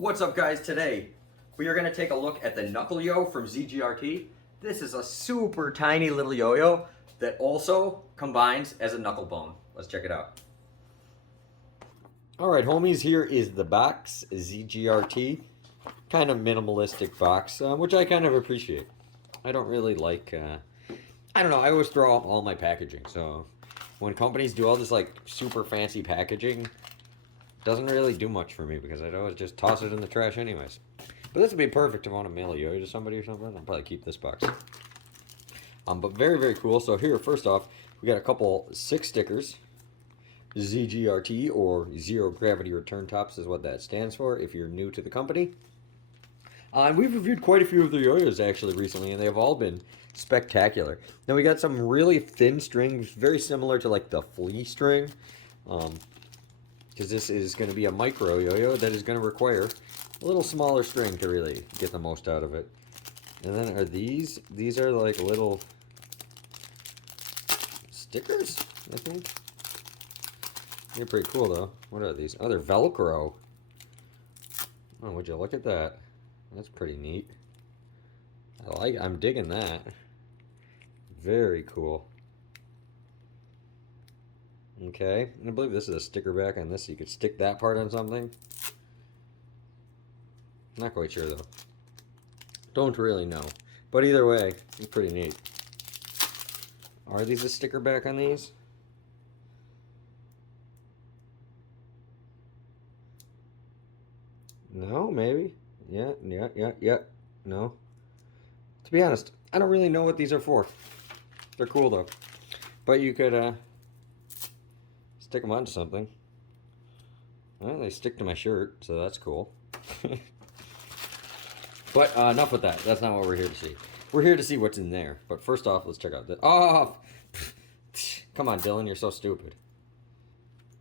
What's up, guys? Today we are going to take a look at the KnuckleYo from ZGRT. This is a super tiny little yo-yo that also combines as a knuckle bone. Let's check it out. Alright homies, here is the box, ZGRT. Kind of minimalistic box, which I kind of appreciate. I don't really like, I don't know, I always throw out all my packaging, so when companies do all this like super fancy packaging, doesn't really do much for me because I'd always just toss it in the trash anyways. But this would be perfect if I want to mail a yo-yo to somebody or something. I'll probably keep this box. But very, very cool. So here, first off, we got a couple 6 stickers. ZGRT, or Zero Gravity Return Tops, is what that stands for if you're new to the company. And we've reviewed quite a few of their yo-yos actually recently, and they've all been spectacular. Now we got some really thin string, very similar to like the flea string. Because this is going to be a micro yo-yo that is going to require a little smaller string to really get the most out of it. And then are these are like little stickers, I think. They're pretty cool though. What are these? Oh, they're Velcro. Oh, would you look at that? That's pretty neat. I'm digging that. Very cool. Okay, I believe this is a sticker back on this, so you could stick that part on something. Not quite sure though. Don't really know. But either way, it's pretty neat. Are these a sticker back on these? No, maybe. Yeah. No. To be honest, I don't really know what these are for. They're cool though. But you could, stick them onto something. Well, they stick to my shirt, so that's cool. But enough with that. That's not what we're here to see. We're here to see what's in there. But first off, let's check out the... Oh! Come on, Dylan, you're so stupid.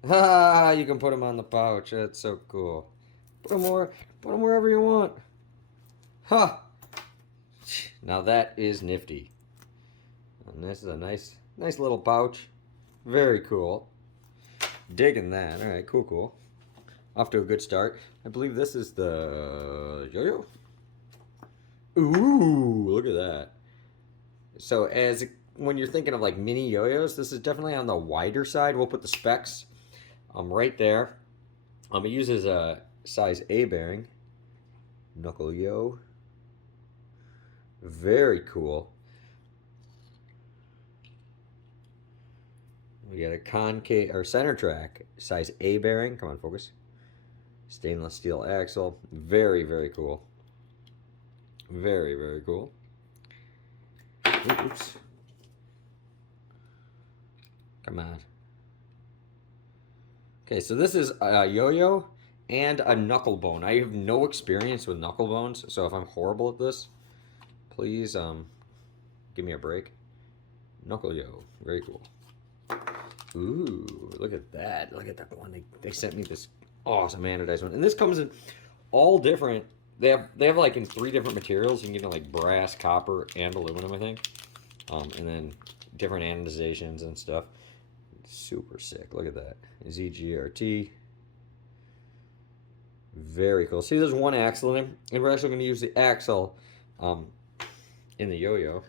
Ah, you can put them on the pouch. That's so cool. Put them wherever you want. Ha! Now that is nifty. And this is a nice little pouch. Very cool. Digging that. Alright, cool. Off to a good start. I believe this is the yo-yo. Ooh, look at that. So when you're thinking of like mini yo-yos, this is definitely on the wider side. We'll put the specs right there. It uses a size A bearing. KnuckleYo. Very cool. We got a concave or center track, size A bearing. Come on, focus. Stainless steel axle. Very, very cool. Very, very cool. Oops. Come on. Okay, so this is a yo-yo and a knuckle bone. I have no experience with knuckle bones, so if I'm horrible at this, please give me a break. KnuckleYo. Very cool. Ooh, look at that. Look at that one. They sent me this awesome anodized one. And this comes in all different. They have like in 3 different materials. You can get it like brass, copper, and aluminum, I think. And then different anodizations and stuff. Super sick. Look at that. ZGRT. Very cool. See, there's one axle in it. And we're actually going to use the axle in the yo-yo.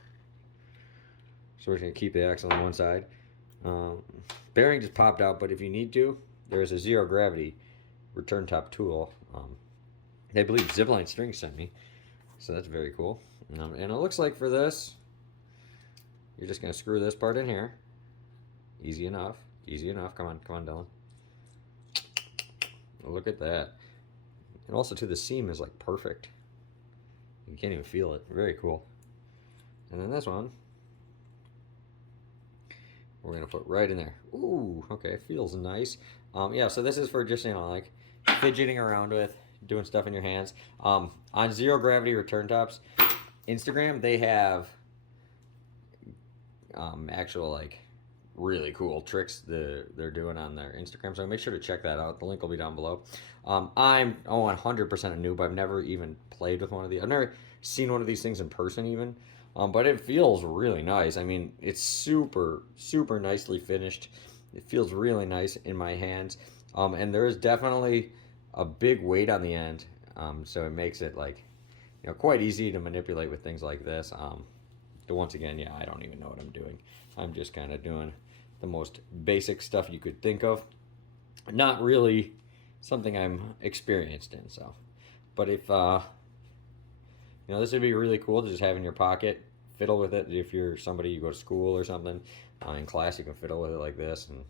So we're going to keep the axle on one side. Bearing just popped out, but if you need to, there's a zero gravity return top tool. I believe Zipline String sent me, so that's very cool. And it looks like for this, you're just gonna screw this part in here. Easy enough. Easy enough. Come on, Dylan. Look at that. And also too, the seam is like perfect. You can't even feel it. Very cool. And then this one, we're gonna put right in there. Ooh, okay, feels nice. Yeah, so this is for just, you know, like fidgeting around with, doing stuff in your hands. On Zero Gravity Return Tops Instagram, they have actual like really cool tricks they're doing on their Instagram. So make sure to check that out. The link will be down below. I'm 100% a noob. I've never even played with one of these. I've never seen one of these things in person even. But it feels really nice. I mean, it's super, super nicely finished. It feels really nice in my hands. And there is definitely a big weight on the end. So it makes it like, quite easy to manipulate with things like this. But once again, yeah, I don't even know what I'm doing. I'm just kind of doing the most basic stuff you could think of. Not really something I'm experienced in. So, but if this would be really cool to just have in your pocket. Fiddle with it if you're somebody you go to school or something. In class, you can fiddle with it like this, and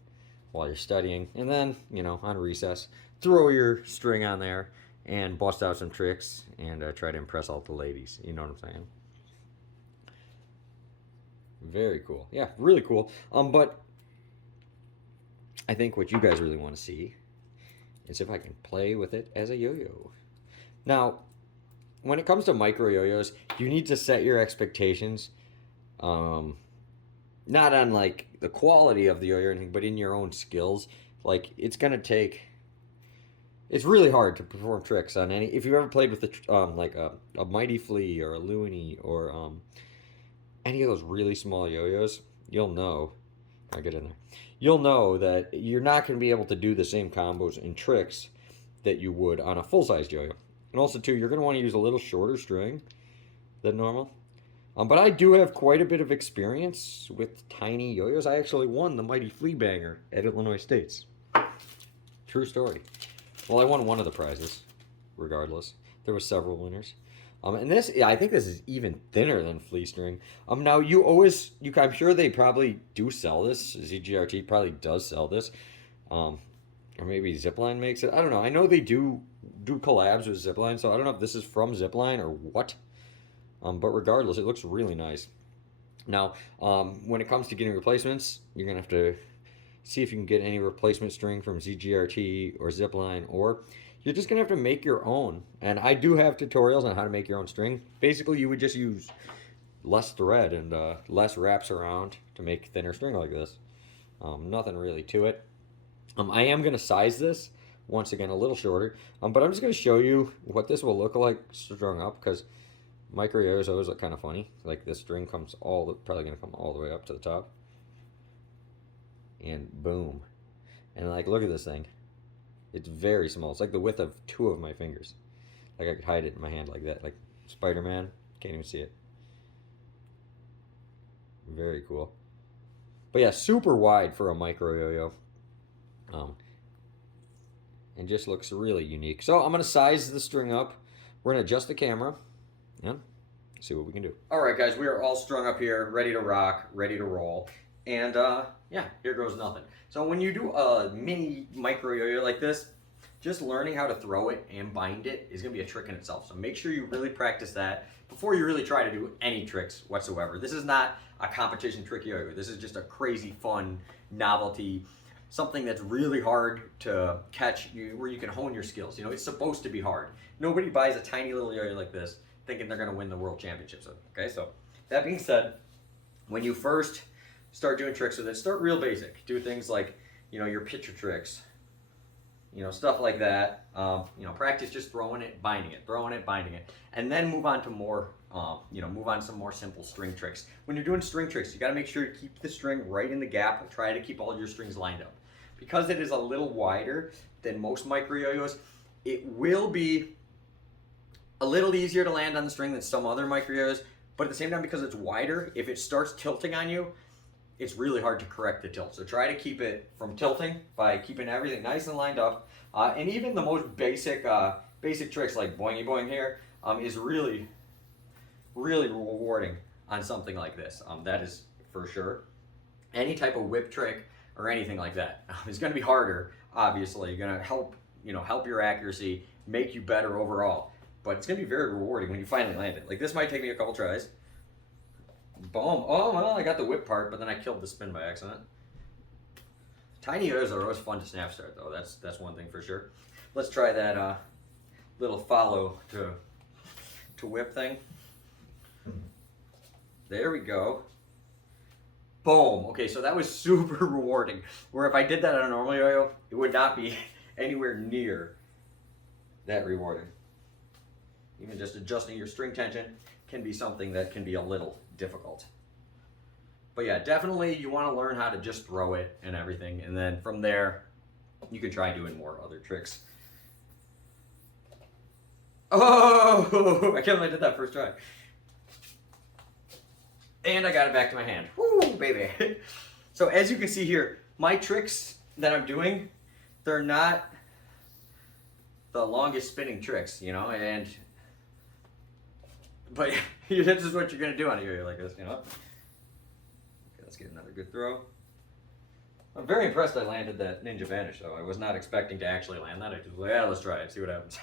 while you're studying, and then on recess, throw your string on there and bust out some tricks and try to impress all the ladies. You know what I'm saying? Very cool. Yeah, really cool. But I think what you guys really want to see is if I can play with it as a yo-yo. Now, when it comes to micro yo-yos, you need to set your expectations, not on like the quality of the yo-yo or anything, but in your own skills. Like it's really hard to perform tricks on any. If you've ever played with like a mighty flea or a loony or any of those really small yo-yos, you'll know. I'll get in there. You'll know that you're not going to be able to do the same combos and tricks that you would on a full-size yo-yo. And also, too, you're going to want to use a little shorter string than normal. But I do have quite a bit of experience with tiny yo-yos. I actually won the Mighty Flea Banger at Illinois State's. True story. Well, I won one of the prizes, regardless. There were several winners. And this, I think this is even thinner than flea string. Now, I'm sure they probably do sell this. ZGRT probably does sell this. Or maybe Zipline makes it. I don't know. I know they do collabs with Zipline, so I don't know if this is from Zipline or what. But regardless, it looks really nice. Now, when it comes to getting replacements, you're going to have to see if you can get any replacement string from ZGRT or Zipline, or you're just going to have to make your own. And I do have tutorials on how to make your own string. Basically, you would just use less thread and less wraps around to make thinner string like this. Nothing really to it. I am going to size this, once again, a little shorter. But I'm just going to show you what this will look like strung up, because micro yo-yos always look kind of funny. Like this string comes probably going to come all the way up to the top. And boom. And like, look at this thing. It's very small. It's like the width of 2 of my fingers. Like I could hide it in my hand like that. Like Spider-Man. Can't even see it. Very cool. But yeah, super wide for a micro yo-yo. And just looks really unique. So I'm going to size the string up. We're going to adjust the camera. Yeah. See what we can do. All right, guys. We are all strung up here. Ready to rock. Ready to roll. And yeah, here goes nothing. So when you do a mini micro yo-yo like this, just learning how to throw it and bind it is going to be a trick in itself. So make sure you really practice that before you really try to do any tricks whatsoever. This is not a competition trick yo-yo. This is just a crazy fun novelty, something that's really hard to catch, where you can hone your skills. It's supposed to be hard. Nobody buys a tiny little yo-yo like this thinking they're going to win the world championships. Okay, so that being said, when you first start doing tricks with it, start real basic. Do things like, your picture tricks, stuff like that. Practice just throwing it, binding it, throwing it, binding it, and then move on to more, move on to some more simple string tricks. When you're doing string tricks, you got to make sure to keep the string right in the gap. Try to keep all your strings lined up. Because it is a little wider than most micro yo-yos, it will be a little easier to land on the string than some other micro yo-yos, but at the same time, because it's wider, if it starts tilting on you, it's really hard to correct the tilt. So try to keep it from tilting by keeping everything nice and lined up. And even the most basic tricks like boingy boing here is really, really rewarding on something like this. That is for sure. Any type of whip trick or anything like that is going to be harder. Obviously, you're going to help your accuracy, make you better overall. But it's going to be very rewarding when you finally land it. Like this might take me a couple tries. Boom. Oh, well, I got the whip part, but then I killed the spin by accident. Tiny yo-yos are always fun to snap start, though. That's one thing for sure. Let's try that little follow to whip thing. There we go. Boom. Okay, so that was super rewarding. Where if I did that on a normal yo-yo, it would not be anywhere near that rewarding. Even just adjusting your string tension can be something that can be a little difficult. But yeah, definitely you want to learn how to just throw it and everything, and then from there you can try doing more other tricks. Oh, I can't believe I did that first try. And I got it back to my hand. Woo, baby. So as you can see here, my tricks that I'm doing, they're not the longest spinning tricks, you know, but this is what you're gonna do on a yo-yo like this, you know. Okay, let's get another good throw. I'm very impressed I landed that ninja vanish though. I was not expecting to actually land that. I just was like, yeah, let's try it, see what happens.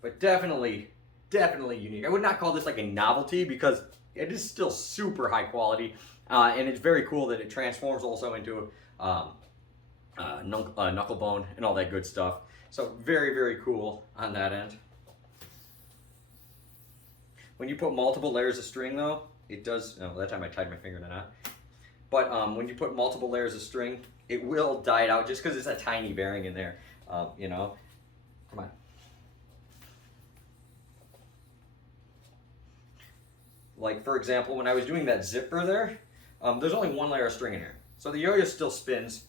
But definitely unique. I would not call this like a novelty because it is still super high quality, and it's very cool that it transforms also into knuckle bone and all that good stuff. So very cool on that end. When you put multiple layers of string though, it does, oh, that time I tied my finger in a knot. But when you put multiple layers of string, it will die it out just because it's a tiny bearing in there, you know. Come on. Like for example, when I was doing that zipper there, there's only one layer of string in here. So the yo-yo still spins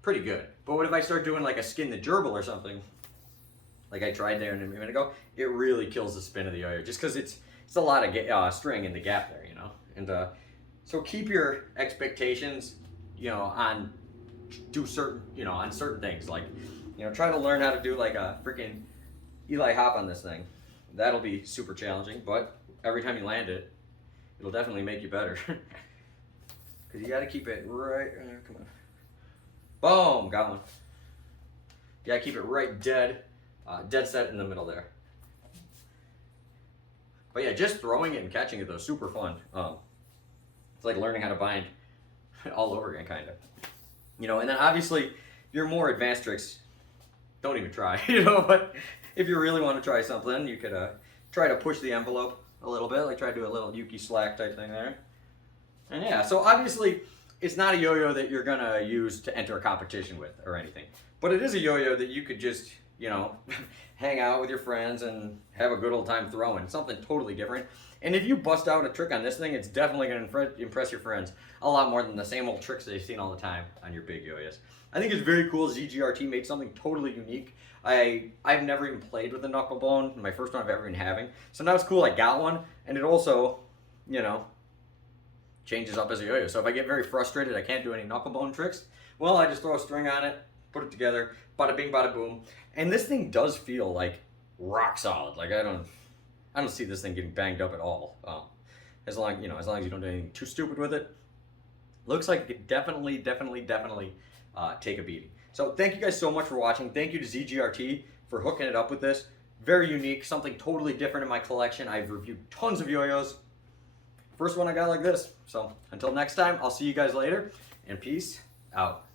pretty good. But what if I start doing like a skin the gerbil or something, like I tried there a minute ago, it really kills the spin of the yo-yo just because it's a lot of string in the gap there, you know. And so keep your expectations, you know, on certain things. Like, you know, try to learn how to do like a freaking Eli hop on this thing. That'll be super challenging, but every time you land it, it'll definitely make you better. Because you got to keep it right, come on. Boom, got one. You got to keep it right dead set in the middle there. But yeah, just throwing it and catching it though, super fun. It's like learning how to bind all over again, kind of. You know, and then obviously, your more advanced tricks, don't even try, you know, but if you really want to try something, you could try to push the envelope a little bit, like try to do a little Yuki slack type thing there. And yeah, so obviously, it's not a yo-yo that you're gonna use to enter a competition with or anything. But it is a yo-yo that you could just, you know, hang out with your friends and have a good old time throwing. Something totally different. And if you bust out a trick on this thing, it's definitely gonna impress your friends a lot more than the same old tricks they've seen all the time on your big yo-yos. I think it's very cool ZGRT made something totally unique. I've never even played with a knuckle bone, my first one I've ever been having. So now it's cool I got one, and it also, you know, changes up as a yo-yo. So if I get very frustrated, I can't do any knuckle bone tricks, well, I just throw a string on it, put it together, bada bing, bada boom. And this thing does feel like rock solid. Like I don't see this thing getting banged up at all. As long as you don't do anything too stupid with it. Looks like it could definitely take a beating. So thank you guys so much for watching. Thank you to ZGRT for hooking it up with this. Very unique, something totally different in my collection. I've reviewed tons of yo-yos. First one I got like this. So until next time, I'll see you guys later, and peace out.